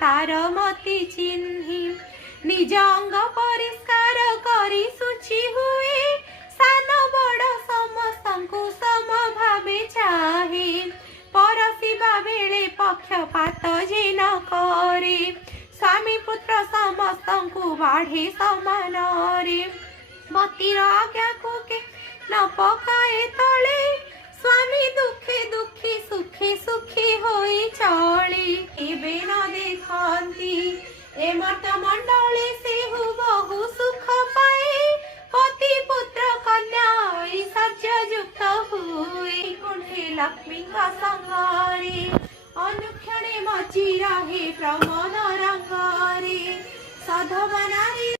तार मति चिन्हि निज अंग परिष्कार करी शुचि हुए सान बड़ समस्तंकु सम भावे चाहे परसिबा बेले पक्षपात जे न करे स्वामी पुत्र समस्तंकु बाढ़े समान रे मतिर आज्ञा को के न पकाए तले स्वामी दुखे दुखी सुखी सुखी होई चले केबे न देखती ए मर्त मंडले से बहु सुख पाए पति पुत्र कन्या ऐश्वर्य युक्त हुए कुंठे लक्ष्मी का संहारे अनुक्षणे मची रहे प्रमोद रंगारे साधव नारी